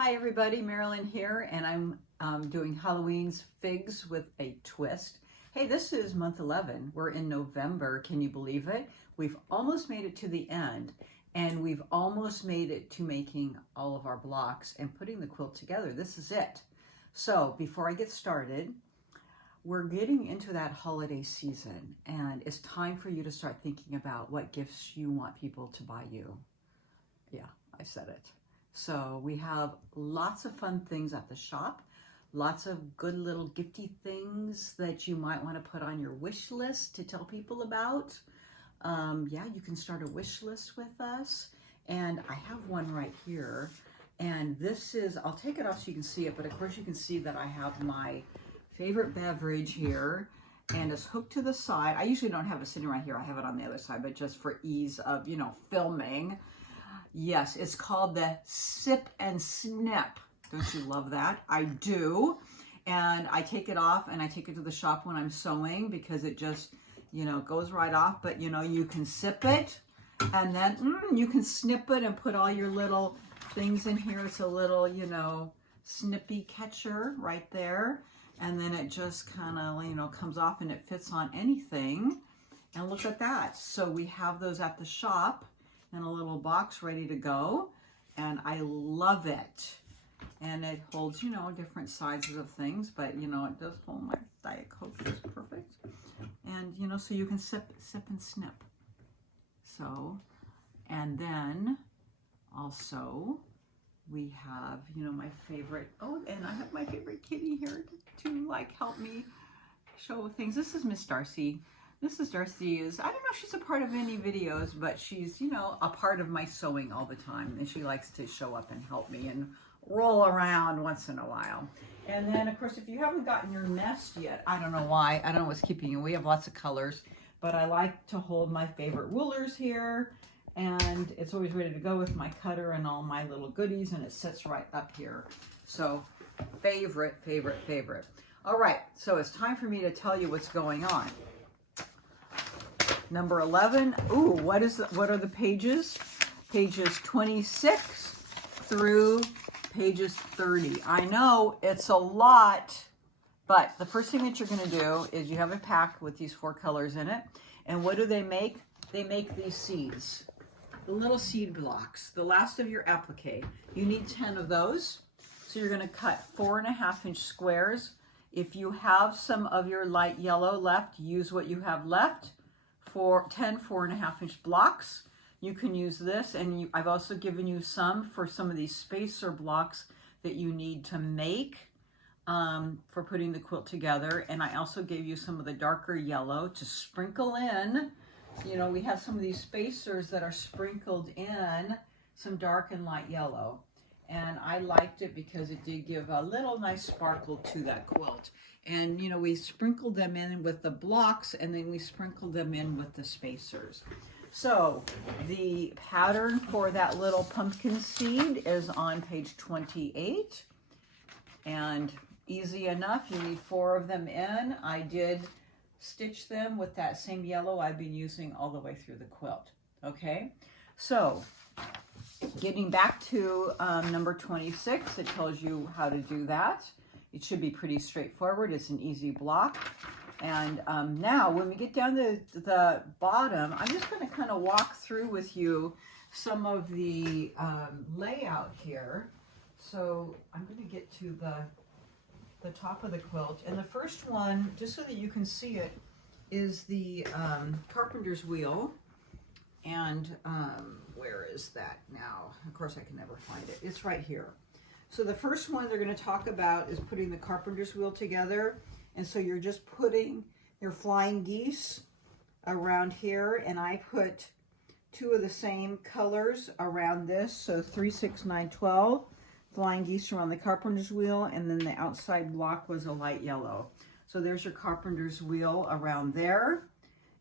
Hi everybody, Marilyn here, and I'm doing Halloween's Figs with a Twist. Hey, this is month 11. We're in November. Can you believe it? We've almost made it to the end, and we've almost made it to making all of our blocks and putting the quilt together. This is it. So before I get started, we're getting into that holiday season, and it's time for you to start thinking about what gifts you want people to buy you. Yeah, I said it. So we have lots of fun things at the shop, lots of good little gifty things that you might want to put on your wish list to tell people about. Yeah, you can start a wish list with us. And I have one right here. And this is, I'll take it off so you can see it, but of course you can see that I have my favorite beverage here and it's hooked to the side. I usually don't have it sitting right here. I have it on the other side, but just for ease of, filming. Yes, it's called the Sip and Snip. Don't you love that? I do. And I take it off and I take it to the shop when I'm sewing because it just, goes right off. But, you can sip it and then you can snip it and put all your little things in here. It's a little, snippy catcher right there. And then it just kind of, comes off and it fits on anything. And look at that. So we have those at the shop in a little box ready to go, and I love it. And it holds, different sizes of things, but it does hold my Diet Coke just perfect. And so you can sip and snip. So, and then also we have, my favorite, and I have my favorite kitty here to help me show things. This is Miss Darcy. Mrs. Darcy is, I don't know if she's a part of any videos, but she's, a part of my sewing all the time. And she likes to show up and help me and roll around once in a while. And then, of course, if you haven't gotten your nest yet, I don't know why. I don't know what's keeping you. We have lots of colors. But I like to hold my favorite rulers here. And it's always ready to go with my cutter and all my little goodies. And it sits right up here. So, favorite. All right. So, it's time for me to tell you what's going on. Number 11, what are the pages? Pages 26 through pages 30. I know it's a lot, but the first thing that you're going to do is you have a pack with these 4 colors in it. And what do they make? They make these seeds, the little seed blocks, the last of your applique. You need 10 of those. So you're going to cut 4.5-inch squares. If you have some of your light yellow left, use what you have left. For 10 4.5-inch blocks. You can use this, and I've also given you some for some of these spacer blocks that you need to make for putting the quilt together. And I also gave you some of the darker yellow to sprinkle in. We have some of these spacers that are sprinkled in some dark and light yellow. And I liked it because it did give a little nice sparkle to that quilt. And, we sprinkled them in with the blocks, and then we sprinkled them in with the spacers. So the pattern for that little pumpkin seed is on page 28. And easy enough, you need 4 of them in. I did stitch them with that same yellow I've been using all the way through the quilt. Okay, so getting back to number 26, it tells you how to do that. It should be pretty straightforward. It's an easy block. And now when we get down to the bottom, I'm just going to kind of walk through with you some of the layout here. So I'm going to get to the top of the quilt. And the first one, just so that you can see it, is the carpenter's wheel. And where is that now? Of course, I can never find it. It's right here. So the first one they're going to talk about is putting the carpenter's wheel together. And so you're just putting your flying geese around here. And I put 2 of the same colors around this. So 3, 6, 9, 12 flying geese around the carpenter's wheel. And then the outside block was a light yellow. So there's your carpenter's wheel around there.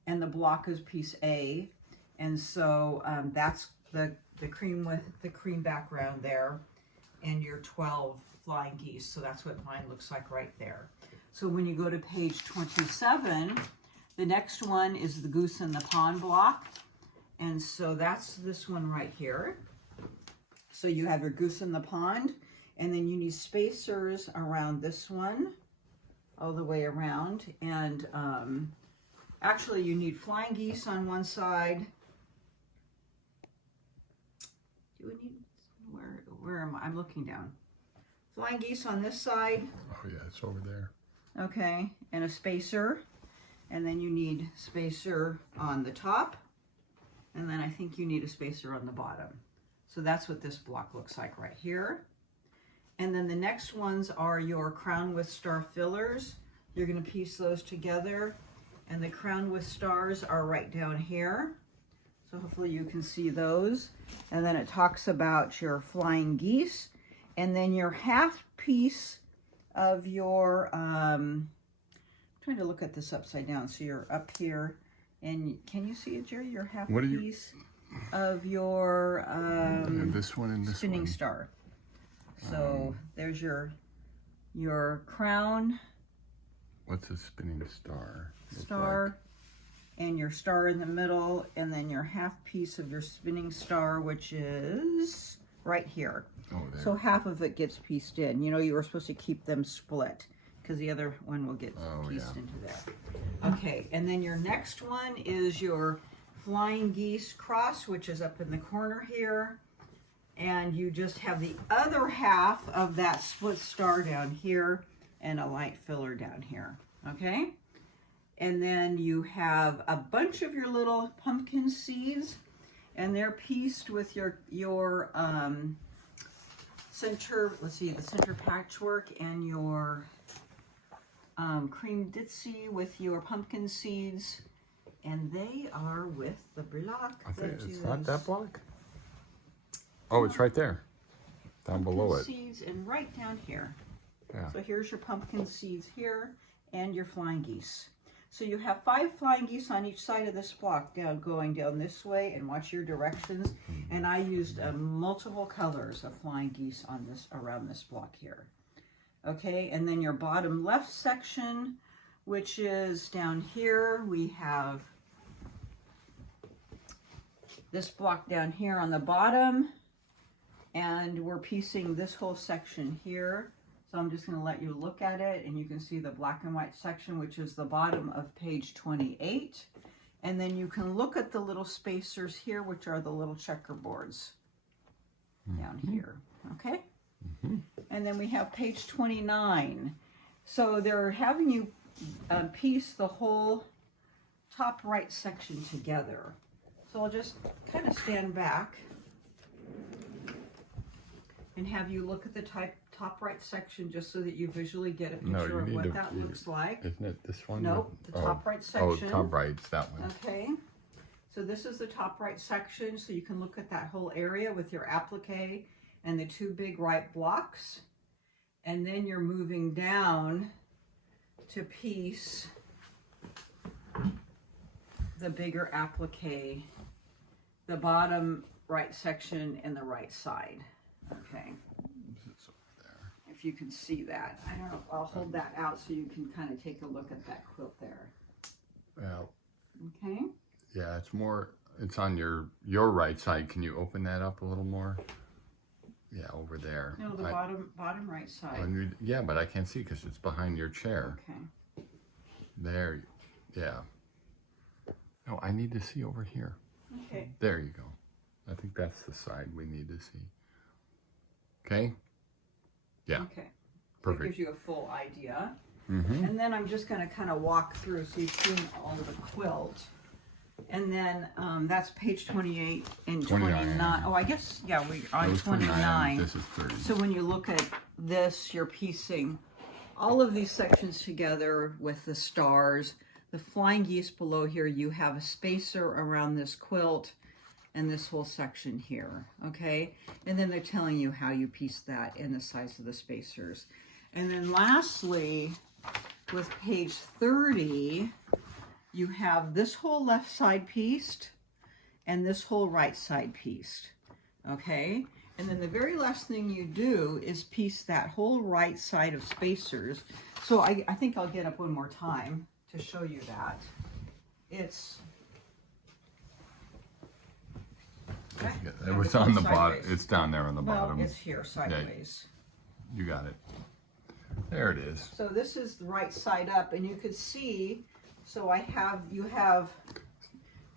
And the block is piece A. And so that's the cream with the cream background there. And your 12 flying geese. So that's what mine looks like right there. So when you go to page 27, the next one is the goose in the pond block. And so that's this one right here. So you have your goose in the pond. And then you need spacers around this one, all the way around. And actually you need flying geese on one side. Do we need, where am I? I'm looking down. Flying geese on this side. Oh yeah, it's over there. Okay, and a spacer. And then you need spacer on the top. And then I think you need a spacer on the bottom. So that's what this block looks like right here. And then the next ones are your crown with star fillers. You're going to piece those together. And the crown with stars are right down here. So hopefully you can see those. And then it talks about your flying geese. And then your half piece of your, I'm trying to look at this upside down. So you're up here. And can you see it, Jerry? Your half piece of your this one and this spinning one. star. So there's your crown. What's a spinning star? Star, and your star in the middle, and then your half piece of your spinning star, which is right here. Oh, there. So half of it gets pieced in. You know, you were supposed to keep them split because the other one will get pieced into there. Okay, and then your next one is your flying geese cross, which is up in the corner here. And you just have the other half of that split star down here and a light filler down here, okay? And then you have a bunch of your little pumpkin seeds, and they're pieced with your center, let's see, the center patchwork and your cream ditzy with your pumpkin seeds, and they are with the block. I think it's not that block? Oh, it's right there, down below it. Seeds and right down here. Yeah. So here's your pumpkin seeds here and your flying geese. So you have 5 flying geese on each side of this block going down this way, and watch your directions. And I used multiple colors of flying geese on this around this block here. Okay, and then your bottom left section, which is down here, we have this block down here on the bottom. And we're piecing this whole section here. So I'm just going to let you look at it, and you can see the black and white section, which is the bottom of page 28. And then you can look at the little spacers here, which are the little checkerboards down here. Okay? And then we have page 29. So they're having you piece the whole top right section together. So I'll just kind of stand back and have you look at the top right section just so that you visually get a picture of what that looks like. Isn't it this one? Nope, the top right section. Oh, top right, it's that one. Okay, so this is the top right section, so you can look at that whole area with your applique and the 2 big right blocks. And then you're moving down to piece the bigger applique, the bottom right section and the right side. Okay, It's over there. if you can see that. I don't know if I'll hold that out so you can kind of take a look at that quilt there. Well, Okay. yeah, it's on your right side. Can you open that up a little more? Yeah, over there. No, the bottom right side. Yeah, but I can't see because it's behind your chair. Okay. There, yeah. No, I need to see over here. Okay. There you go. I think that's the side we need to see. Okay? Yeah. Okay. Perfect. That gives you a full idea. Mm-hmm. And then I'm just going to kind of walk through so you've seen all the quilt. And then that's page 28 and 29. Oh, I guess, yeah, we're on 29. This is 30. So when you look at this, you're piecing all of these sections together with the stars. The flying geese below here, you have a spacer around this quilt and this whole section here, okay? And then they're telling you how you piece that and the size of the spacers. And then lastly, with page 30, you have this whole left side pieced and this whole right side pieced, okay? And then the very last thing you do is piece that whole right side of spacers. So I think I'll get up one more time to show you that. It's... It was on the bottom. It's down there on the bottom. Well, it's here, sideways. You got it. There it is. So this is the right side up, and you could see, so I have,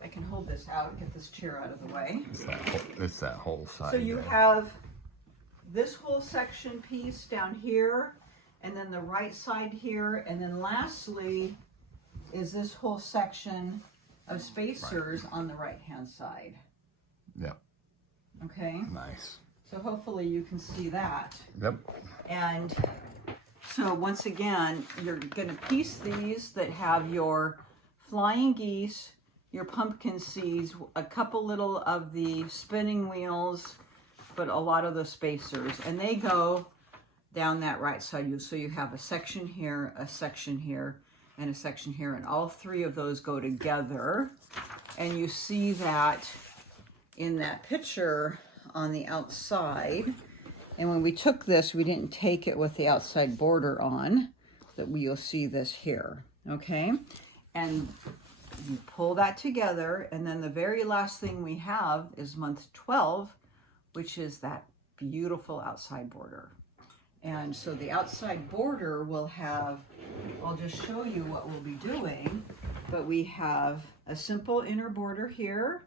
I can hold this out, get this chair out of the way. It's that whole side. So you there. have this whole section piece down here, and then the right side here, and then lastly is this whole section of spacers on the right-hand side. Yep. Okay, Nice. so hopefully you can see that. Yep. And so once again, you're gonna piece these that have your flying geese, your pumpkin seeds, a couple little of the spinning wheels, but a lot of the spacers, and they go down that right side. So you have a section here, a section here, and a section here, and all three of those go together. And you see that in that picture on the outside. And when we took this, we didn't take it with the outside border on, that you'll see this here, okay? And you pull that together, and then the very last thing we have is month 12, which is that beautiful outside border. And so the outside border will have, I'll just show you what we'll be doing, but we have a simple inner border here,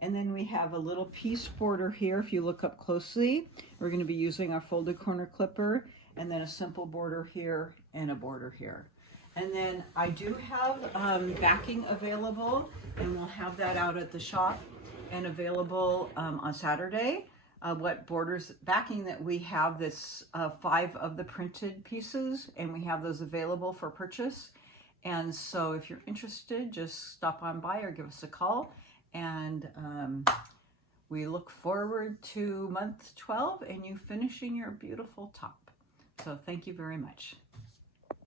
and then we have a little piece border here. If you look up closely, we're going to be using our folded corner clipper, and then a simple border here and a border here. And then I do have backing available, and we'll have that out at the shop and available on Saturday. What borders backing that we have, this 5 of the printed pieces, and we have those available for purchase. And so if you're interested, just stop on by or give us a call. And we look forward to month 12 and you finishing your beautiful top. So thank you very much.